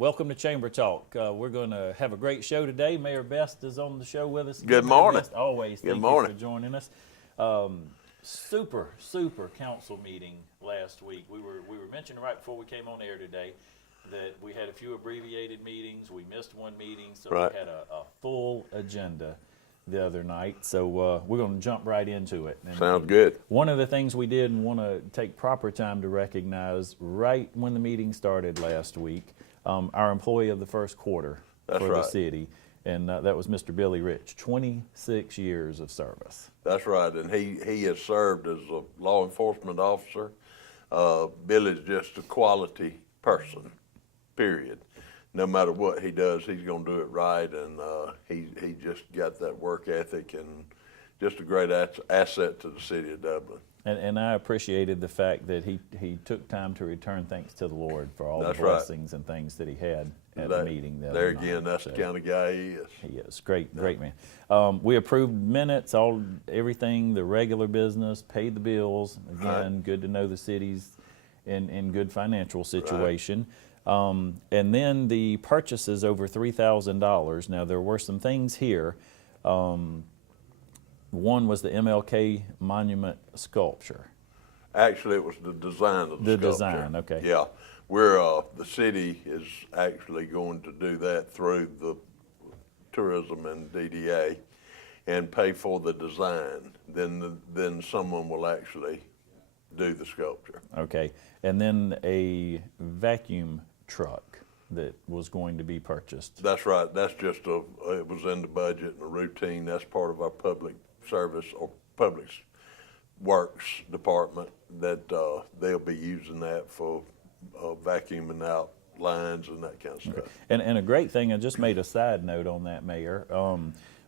Welcome to Chamber Talk. We're going to have a great show today. Mayor Best is on the show with us. Good Mayor morning. Best, always. Thank you for joining us. Super council meeting last week. We were mentioning right before we came on air today that we had a few abbreviated meetings. We missed one meeting, so we had a full agenda the other night. So we're going to jump right into it. Sounds good. One of the things we did and want to take proper time to recognize right when the meeting started last week, our employee of the first quarter the city, and that was Mr. Billy Rich, 26 years of service. That's right, and he has served as a law enforcement officer. Billy's just a quality person, period. No matter what he does, he's going to do it right, and he just got that work ethic and just a great asset to the city of Dublin. And I appreciated the fact that he took time to return thanks to the Lord for all the blessings and things that he had at the meeting. There again, that's the kind of guy he is. He is. Great man. We approved minutes, everything, the regular business, paid the bills. Again, good to know the city's in good financial situation. And then the purchases over $3,000. Now, there were some things here. One was the MLK Monument sculpture. Actually, it was the design of the sculpture. Design, okay. Yeah, the city is actually going to do that through the tourism and DDA and pay for the design. Then someone will actually do the sculpture. Okay, and then a vacuum truck that was going to be purchased. That's right. That's just it was in the budget and a routine. That's part of our public service or public works department that they'll be using that for vacuuming out lines and that kind of stuff. And a great thing, I just made a side note on that, Mayor,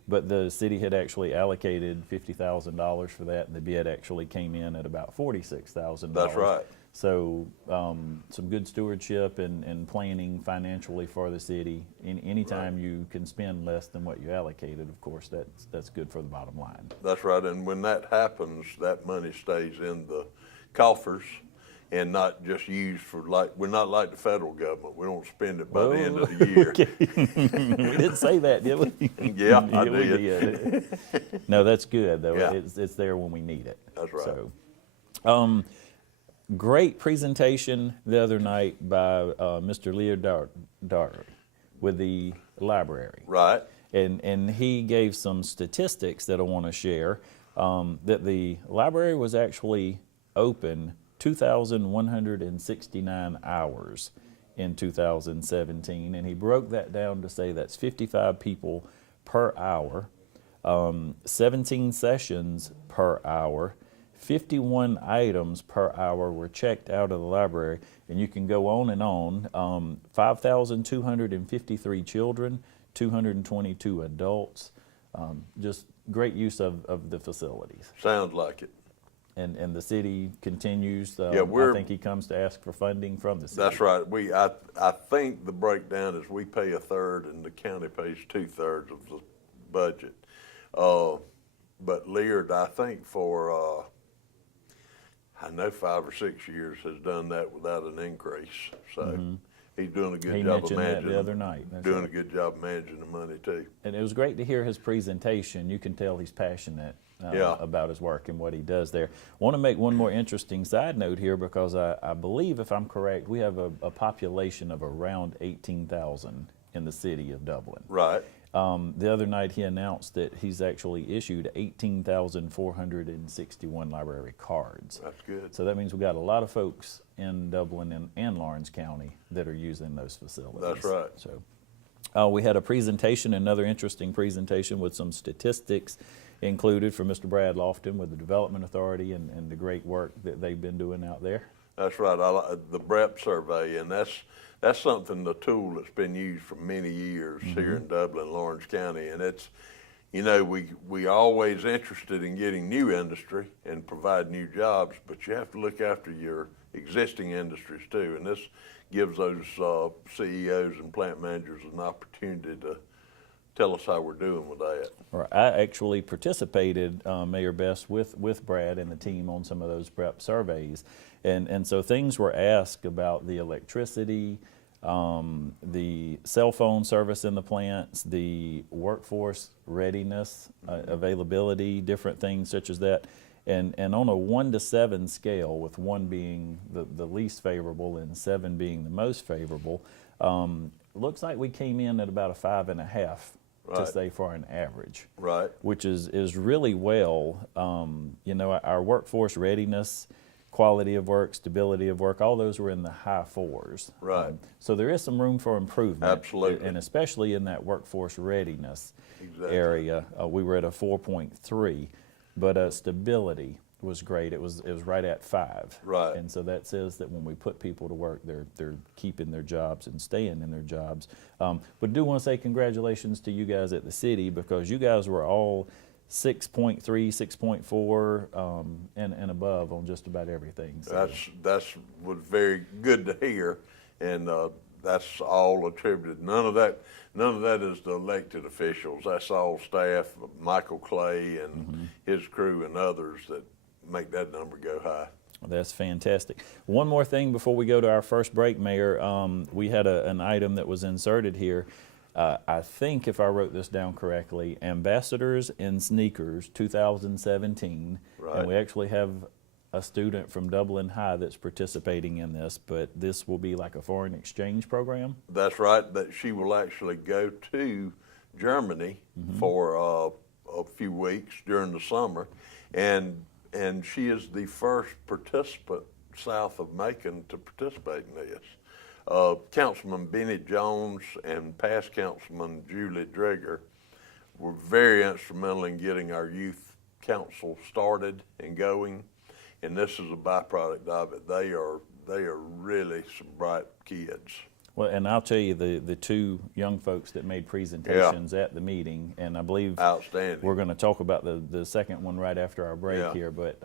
but the city had actually allocated $50,000 for that, and the bid actually came in at about $46,000. That's right. So some good stewardship and planning financially for the city. Anytime you can spend less than what you allocated, of course, that's good for the bottom line. That's right, and when that happens, that money stays in the coffers and not just used for, we're not like the federal government. We don't spend it by the end of the year. We didn't say that, did we? Yeah, I did. No, that's good, though. Yeah. It's there when we need it. That's right. So, great presentation the other night by Mr. Leo Darby with the library. Right. And he gave some statistics that I want to share, that the library was actually open 2,169 hours in 2017, and he broke that down to say that's 55 people per hour, 17 sessions per hour, 51 items per hour were checked out of the library, and you can go on and on. 5,253 children, 222 adults, just great use of the facilities. Sounds like it. And the city continues. I think he comes to ask for funding from the city. That's right. I think the breakdown is we pay a third and the county pays 2/3 of the budget. But Leard, I think for I know 5 or 6 years has done that without an increase. So he's doing a good job of managing. That the other night. That's doing a good job managing the money too. And it was great to hear his presentation. You can tell he's passionate about his work and what he does there. I want to make one more interesting side note here because I believe, if I'm correct, we have a population of around 18,000 in the city of Dublin. Right. The other night he announced that he's actually issued 18,461 library cards. That's good. So that means we got a lot of folks in Dublin and Lawrence County that are using those facilities. That's right. So we had a presentation, another interesting presentation with some statistics included for Mr. Brad Lofton with the Development Authority and the great work that they've been doing out there. That's right. I like the BREP survey, and that's something, the tool that's been used for many years here in Dublin, Lawrence County, and it's, we always interested in getting new industry and provide new jobs, but you have to look after your existing industries too, and this gives those CEOs and plant managers an opportunity to tell us how we're doing with that. I actually participated, Mayor Best, with Brad and the team on some of those prep surveys. And so things were asked about the electricity, the cell phone service in the plants, the workforce readiness, availability, different things such as that. And on a 1 to 7 scale, with 1 being the least favorable and 7 being the most favorable, looks like we came in at about a 5.5 to Right. say for an average, Right. which is really well. You know, our workforce readiness, quality of work, stability of work, all those were in the high 4s. Right. So there is some room for improvement. Absolutely. And especially in that workforce readiness Exactly. area, we were at a 4.3, but stability was great. It was right at 5. Right. And so that says that when we put people to work, they're keeping their jobs and staying in their jobs. But do want to say congratulations to you guys at the city, because you guys were all 6.3, 6.4, and above on just about everything. So. That's was very good to hear, and that's all attributed. None of that is the elected officials. That's all staff, Michael Clay and his crew and others that make that number go high. That's fantastic. One more thing before we go to our first break, Mayor. We had an item that was inserted here. I think, if I wrote this down correctly, Ambassadors in Sneakers 2017. Right. And we actually have a student from Dublin High that's participating in this, but this will be like a foreign exchange program? That's right. That she will actually go to Germany for a few weeks during the summer, and she is the first participant south of Macon to participate in this. Councilman Benny Jones and past Councilman Julie Dreger were very instrumental in getting our youth council started and going, and this is a byproduct of it. They are really some bright kids. Well, and I'll tell you, the 2 young folks that made presentations at the meeting, and I believe Outstanding. we're going to talk about the second one right after our break Yeah. here, but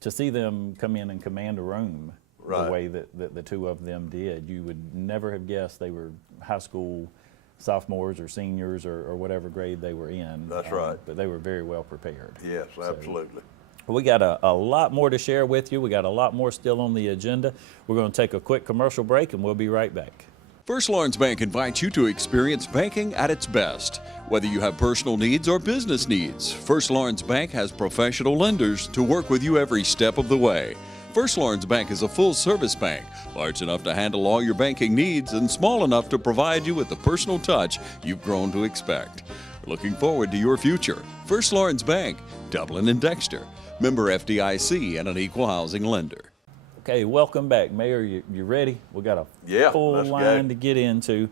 to see them come in and command a room Right. the way that the 2 of them did, you would never have guessed they were high school sophomores or seniors or whatever grade they were in. That's right. But they were very well prepared. Yes, absolutely. We got a lot more to share with you. We got a lot more still on the agenda. We're going to take a quick commercial break, and we'll be right back. First Lawrence Bank invites you to experience banking at its best. Whether you have personal needs or business needs, First Lawrence Bank has professional lenders to work with you every step of the way. First Lawrence Bank is a full-service bank, large enough to handle all your banking needs and small enough to provide you with the personal touch you've grown to expect. Looking forward to your future. First Lawrence Bank, Dublin and Dexter. Member FDIC and an equal housing lender. Okay, welcome back. Mayor, you ready? We got a full line to get into.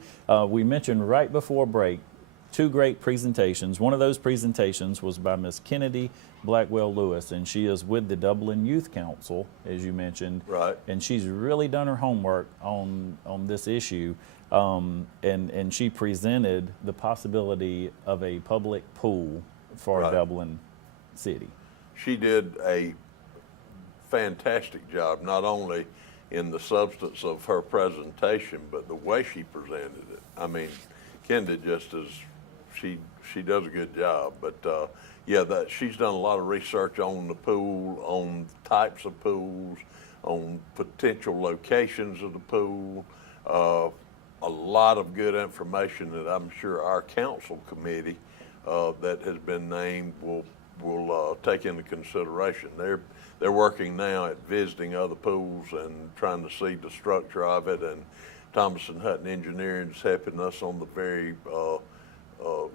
We mentioned right before break 2 great presentations. One of those presentations was by Miss Kennedy Blackwell Lewis, and she is with the Dublin Youth Council, as you mentioned. Right. And she's really done her homework on this issue, and she presented the possibility of a public pool for Right. Dublin City. She did a fantastic job, not only in the substance of her presentation, but the way she presented it. I mean, Kendra just is, she does a good job. But yeah, she's done a lot of research on the pool, on types of pools, on potential locations of the pool. A lot of good information that I'm sure our council committee that has been named will take into consideration. They're working now at visiting other pools and trying to see the structure of it, and Thomas and Hutton Engineering is helping us on the very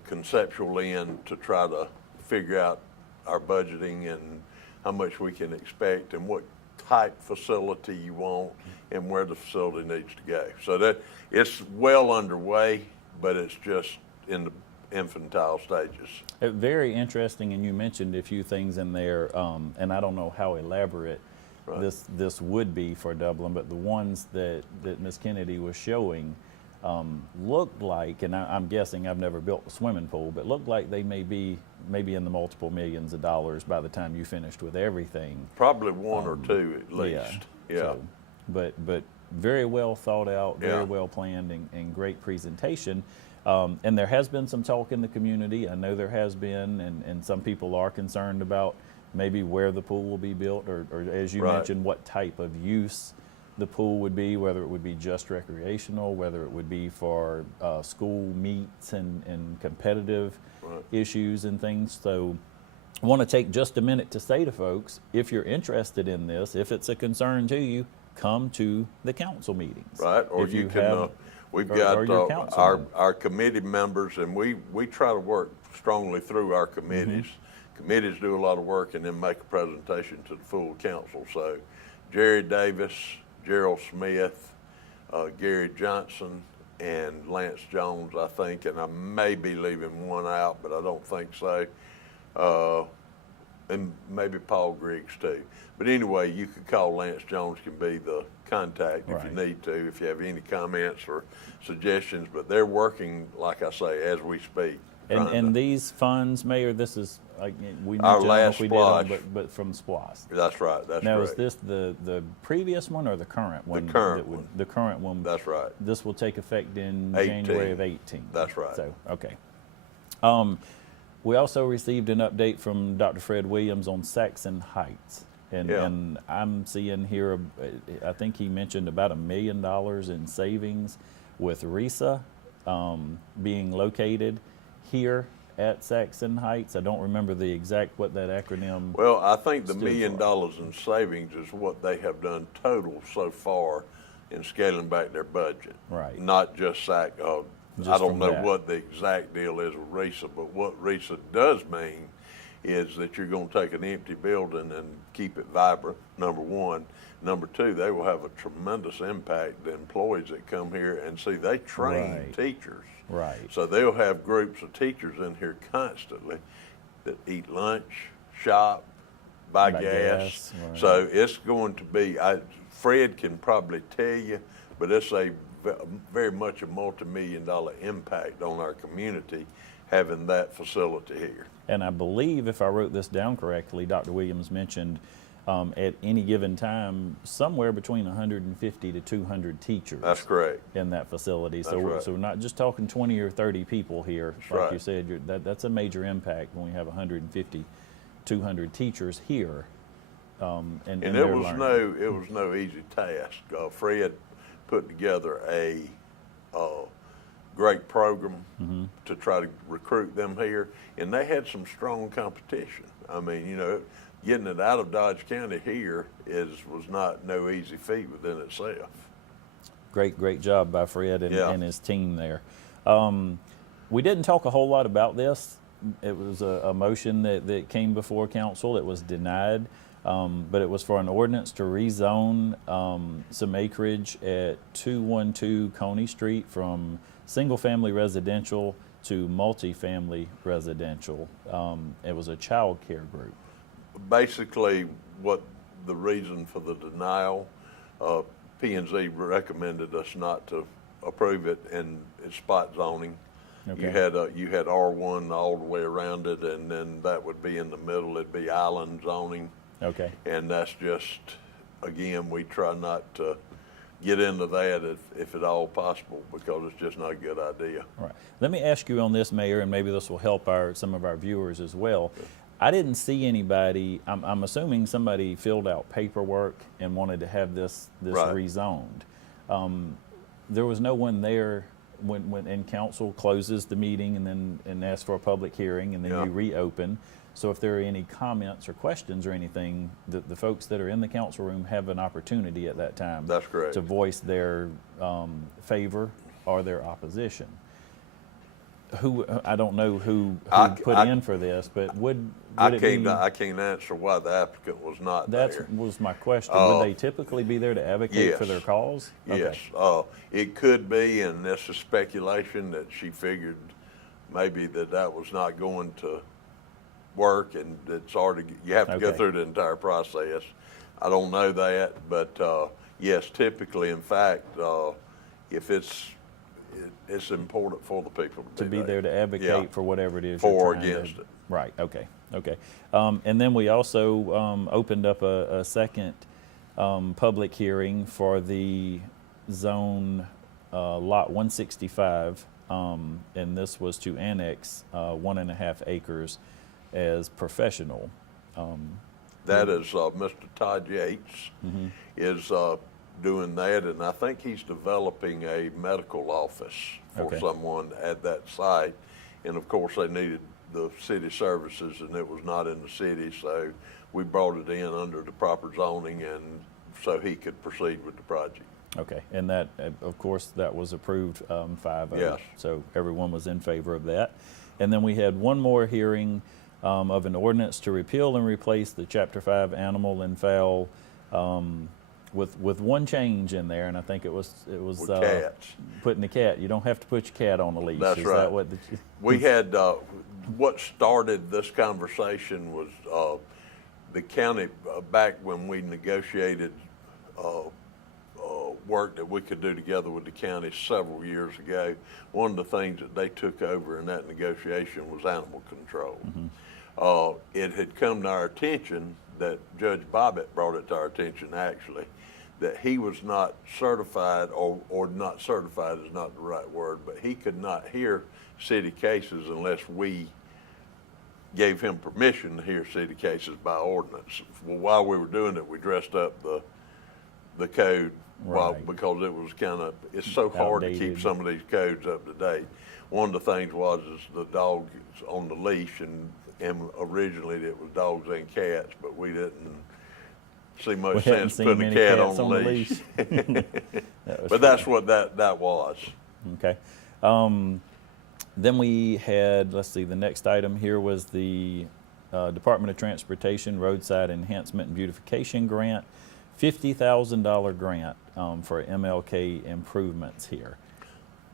conceptual end to try to figure out our budgeting and how much we can expect and what type facility you want and where the facility needs to go. So that it's well underway, but it's just in the infantile stages. Very interesting, and you mentioned a few things in there, and I don't know how elaborate Right. this would be for Dublin, but the ones that Ms. Kennedy was showing looked like, and I'm guessing, I've never built a swimming pool, but looked like they may be maybe in the multiple millions of dollars by the time you finished with everything. Probably 1 or 2 at least. Yeah. So, but very well thought out, very Yeah. well planned, and great presentation. And there has been some talk in the community. I know there has been, and some people are concerned about maybe where the pool will be built, or as you Right. mentioned, what type of use the pool would be, whether it would be just recreational, whether it would be for school meets and competitive issues and things. So I want to take just a minute to say to folks, if you're interested in this, if it's a concern to you, come to the council meetings. Right, or If you can, we've or got your councilman. our committee members, and we try to work strongly through our committees. Committees do a lot of work and then make a presentation to the full council. So Jerry Davis, Gerald Smith, Gary Johnson, and Lance Jones, I think, and I may be leaving one out, but I don't think so. And maybe Paul Griggs too. But anyway, you could call Lance Jones, can be the contact if you need to, if you have any comments or suggestions. But they're working, like I say, as we speak. And these funds, Mayor, this is, we Our need to know last if we did on, splash. but from SPLOST. That's right. That's Now, correct. is this the previous one or the current one? The current one. The current one. That's right. This will take effect in 18. January of 18. That's right. So, okay. We also received an update from Dr. Fred Williams on Saxon Heights. And I'm seeing here, I think he mentioned about $1 million in savings with RISA being located here at Saxon Heights. I don't remember the exact what that acronym. Well, I think the $1 stood million for. in savings is what they have done total so far in scaling back their budget. Right. Not just SAC. I Just don't from know that. what the exact deal is with RISA, but what RISA does mean is that you're going to take an empty building and keep it vibrant, number one. Number two, they will have a tremendous impact. The employees that come here and see, they train Right. teachers. Right. So they'll have groups of teachers in here constantly that eat lunch, shop, buy Buy gas. gas, right. So it's going to be, Fred can probably tell you, but it's very much a multi-million-dollar impact on our community having that facility here. And I believe, if I wrote this down correctly, Dr. Williams mentioned at any given time, somewhere between 150 to 200 teachers. That's correct. In that facility. That's So, right. so we're not just talking 20 or 30 people here. That's like right. you said, that's a major impact when we have 150, 200 teachers here. And And they're it was learning. no easy task. Fred put together a great program to try to recruit them here, and they had some strong competition. I mean, you know, getting it out of Dodge County here was not no easy feat within itself. Great job by Fred Yeah. and his team there. We didn't talk a whole lot about this. It was a motion that came before council. It was denied, but it was for an ordinance to rezone some acreage at 212 Coney Street from single-family residential to multifamily residential. It was a child care group. Basically, what the reason for the denial, P&Z recommended us not to approve it, and it's spot zoning. Okay. You had R1 all the way around it, and then that would be in the middle. It'd be island zoning, Okay. and that's just, again, we try not to get into that if at all possible, because it's just not a good idea. All right. Let me ask you on this, Mayor, and maybe this will help some of our viewers as well. I didn't see anybody. I'm assuming somebody filled out paperwork and wanted to have this Right. rezoned. There was no one there when council closes the meeting and asks for a public hearing, and then Yeah. you reopen. So if there are any comments or questions or anything, the folks that are in the council room have an opportunity at that time. That's correct. To voice their favor or their opposition. I don't know who put in for this, but would it be? I can't answer why the applicant was not That there. was my question. Would they typically be there to advocate for yes. their cause? Yes, it could be, and this is speculation, that she figured maybe that was not going to work, and it's already, you have to go Okay. through the entire process. I don't know that, but yes, typically, in fact, if it's important for the people To be there to advocate Yeah. for whatever it is For you're or trying to- against it. Right. Okay. And then we also opened up a second public hearing for the zone lot 165, and this was to annex 1.5 acres as professional. That is Mr. Todd Yates Mm-hmm. is doing that, and I think he's developing a medical office for Okay. someone at that site. And of course, they needed the city services, and it was not in the city, so we brought it in under the proper zoning, and so he could proceed with the project. Okay, and that, of course, that was approved 5-0. Yes. So everyone was in favor of that. And then we had one more hearing of an ordinance to repeal and replace the Chapter 5 animal and fowl with one change in there, and I think it was With cats. putting the cat. You don't have to put your cat on a leash. That's Is right. That what We had, what started this conversation was the county, back when we negotiated work that we could do together with the county several years ago. One of the things that they took over in that negotiation was animal control. It had come to our attention that Judge Bobbitt brought it to our attention, actually, that he was not certified, or not certified is not the right word, but he could not hear city cases unless we gave him permission to hear city cases by ordinance. Well, while we were doing it, we dressed up the code Right. because it was it's so hard to keep Outdated. some of these codes up to date. One of the things was is the dog is on the leash, and originally it was dogs and cats, but we didn't see much We hadn't sense seen putting a many cat cats on the leash. That was But that's what that was. Okay. Then we had, let's see, the next item here was the Department of Transportation Roadside Enhancement and Beautification Grant, $50,000 grant for MLK improvements here.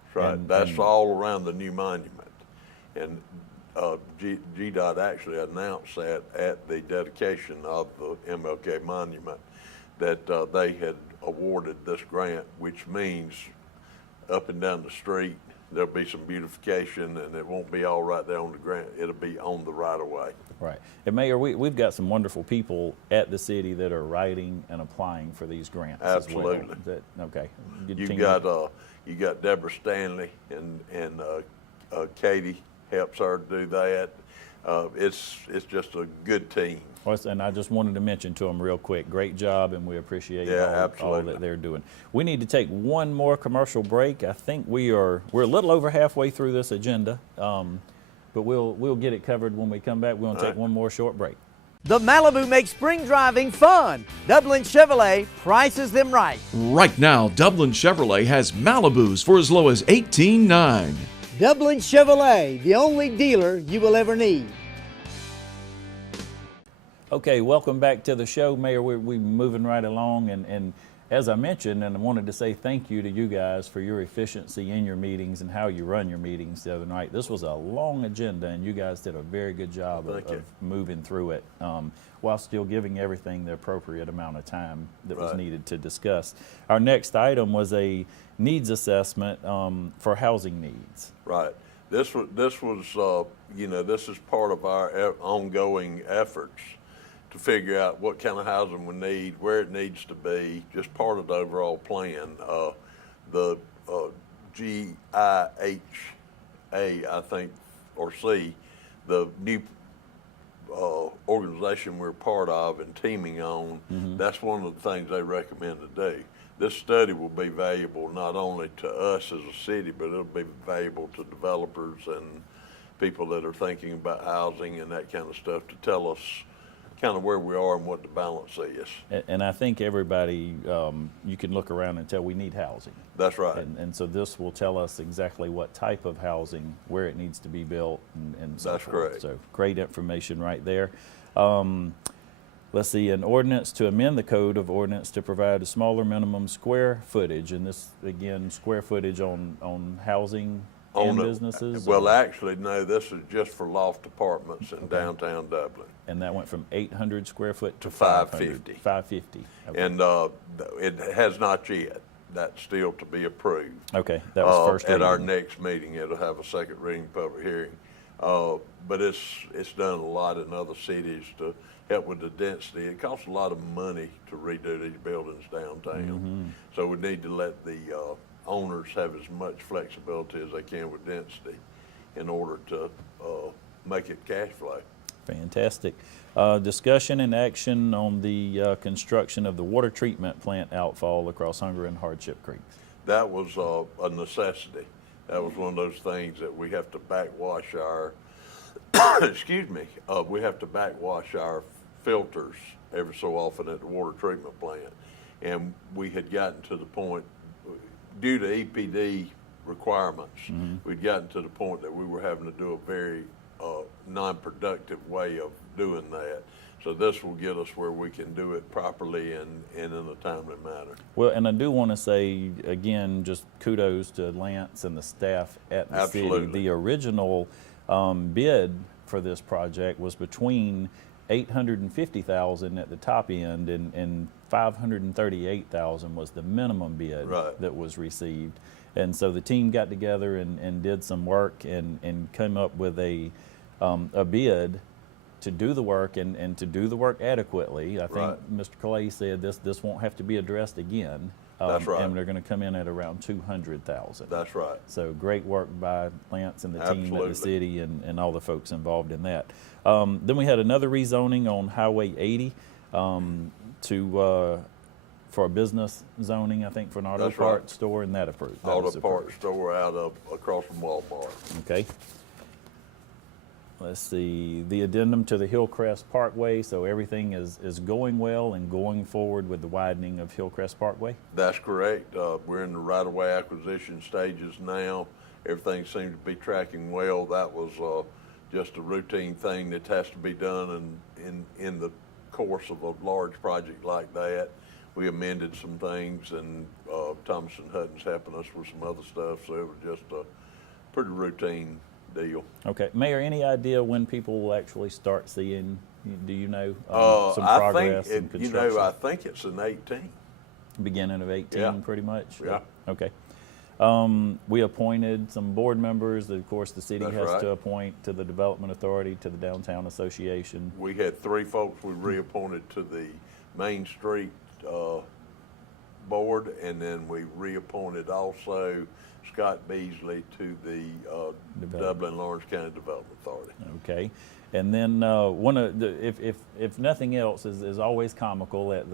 That's right. And- That's and- all around the new monument. And GDOT actually announced that at the dedication of the MLK monument, that they had awarded this grant, which means up and down the street, there'll be some beautification, and it won't be all right there on the grant. It'll be on the right of way. Right. And Mayor, we've got some wonderful people at the city that are writing and applying for these grants as well. Absolutely. Is that, okay. Good You team. got Deborah Stanley, and Katie helps her do that. It's just a good team. And I just wanted to mention to them real quick, great job, and we appreciate Yeah, all absolutely. that they're doing. We need to take one more commercial break. I think we're a little over halfway through this agenda, but we'll get it covered when we come back. We're going to take one more short break. The Malibu makes spring driving fun. Dublin Chevrolet prices them right. Right now, Dublin Chevrolet has Malibus for as low as $18,900. Dublin Chevrolet, the only dealer you will ever need. Okay, welcome back to the show, Mayor. We're moving right along, and as I mentioned, and I wanted to say thank you to you guys for your efficiency in your meetings and how you run your meetings the other night. This was a long agenda, and you guys did a very good job Thank you. of moving through it while still giving everything the appropriate amount of time that was Right. needed to discuss. Our next item was a needs assessment for housing needs. Right. This was this is part of our ongoing efforts to figure out what kind of housing we need, where it needs to be, just part of the overall plan. The GIHA, I think, or C, the new organization we're part of and teaming on, that's one of the things they recommend to do. This study will be valuable not only to us as a city, but it'll be valuable to developers and people that are thinking about housing and that kind of stuff, to tell us kind of where we are and what the balance is. And I think everybody, you can look around and tell we need housing. That's right. And so this will tell us exactly what type of housing, where it needs to be built, and so That's forth. correct. So great information right there. Let's see, an ordinance to amend the code of ordinance to provide a smaller minimum square footage, and this, again, square footage on housing and businesses? Well, actually, no, this is just for loft apartments in downtown Dublin. And that went from 800 square foot to 550. 550. Okay. And it has not yet. That's still to be approved. Okay, that was first At our reading. next meeting, it'll have a second reading public hearing. But it's done a lot in other cities to help with the density. It costs a lot of money to redo these buildings downtown. So we need to let the owners have as much flexibility as they can with density in order to make it cash flow. Fantastic. Discussion and action on the construction of the water treatment plant outfall across Hunger and Hardship Creeks. That was a necessity. That was one of those things that we have to backwash our, excuse me, we have to backwash our filters every so often at the water treatment plant. And we had gotten to the point, due to EPD requirements, we'd gotten to the point that we were having to do a very non-productive way of doing that. So this will get us where we can do it properly and in a timely manner. Well, and I do want to say, again, just kudos to Lance and the staff at the Absolutely. city. The original bid for this project was between $850,000 at the top end and $538,000 was the minimum bid Right. that was received. And so the team got together and did some work and came up with a bid to do the work and to do the work adequately. I think Right. Mr. Clay said this won't have to be addressed again. That's right. And they're going to come in at around $200,000. That's right. So great work by Lance and the team at Absolutely. the city and all the folks involved in that. Then we had another rezoning on Highway 80 for a business zoning, I think, for an auto That's right. parts store, and that approved. That was Auto approved. parts store out of across from Walmart. Okay. Let's see, the addendum to the Hillcrest Parkway, so everything is going well and going forward with the widening of Hillcrest Parkway? That's correct. We're in the right-of-way acquisition stages now. Everything seems to be tracking well. That was just a routine thing that has to be done in the course of a large project like that. We amended some things, and Thomas and Hutton's helping us with some other stuff, so it was just a pretty routine deal. Okay, Mayor, any idea when people will actually start seeing, do you know, some I progress think in it, construction? I think it's in 18. Beginning of 18, Yeah. pretty much? Yeah. Okay. We appointed some board members that, of course, the city That's has right. to appoint to the Development Authority, to the Downtown Association. We had 3 folks we reappointed to the Main Street board, and then we reappointed also Scott Beasley to the Dublin Lawrence County Development Authority. Okay. And then one of the, if nothing else, is always comical at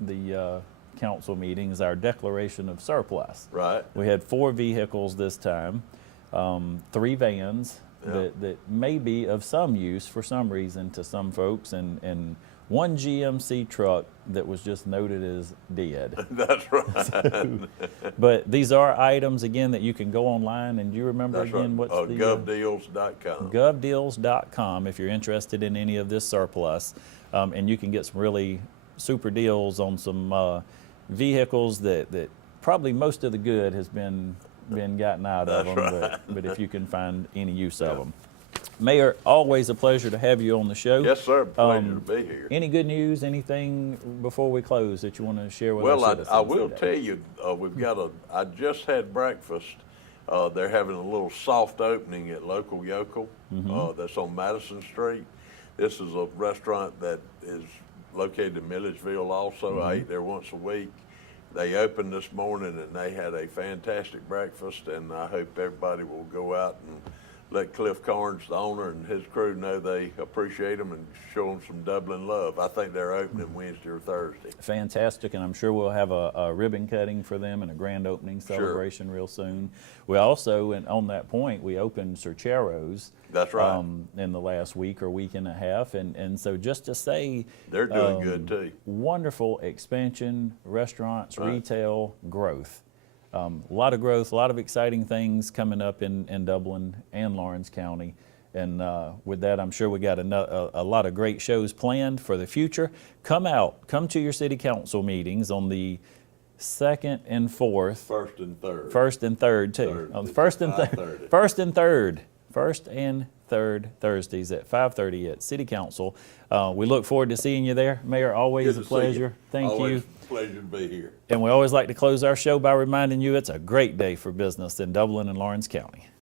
the council meetings, our declaration of surplus. Right. We had 4 vehicles this time, 3 vans Yeah. that may be of some use for some reason to some folks, and 1 GMC truck that was just noted as dead. That's right. But these are items, again, that you can go online, and do you remember That's again right. what's the govdeals.com. govdeals.com if you're interested in any of this surplus, and you can get some really super deals on some vehicles that probably most of the good has been gotten out of That's them, right. but if you can find any use of them. Mayor, always a pleasure to have you on the show. Yes, sir. Pleasure to be here. Any good news, anything before we close that you want to share with Well, our I citizens will today? tell you, we've got I just had breakfast. They're having a little soft opening at Local Yokel that's on Madison Street. This is a restaurant that is located in Milledgeville also. I eat there once a week. They opened this morning and they had a fantastic breakfast, and I hope everybody will go out and let Cliff Carnes, the owner, and his crew know they appreciate them and show them some Dublin love. I think they're opening Wednesday or Thursday. Fantastic, and I'm sure we'll have a ribbon cutting for them and a grand opening celebration real soon. We also, and on that point, we opened Cerchero's. That's right. In the last week or week and a half, and so just to say, They're doing good too. wonderful expansion, restaurants, Right. retail, growth. A lot of growth, a lot of exciting things coming up in Dublin and Lawrence County. And with that, I'm sure we got a lot of great shows planned for the future. Come to your city council meetings on the 2nd and 4th. First and third. First and third too. Third. On the first and third. 5:30. First and third Thursdays at 5:30 at City Council. We look forward to seeing you there, Mayor. Always Good a to see you. pleasure. Thank Always you. a pleasure to be here. And we always like to close our show by reminding you it's a great day for business in Dublin and Lawrence County.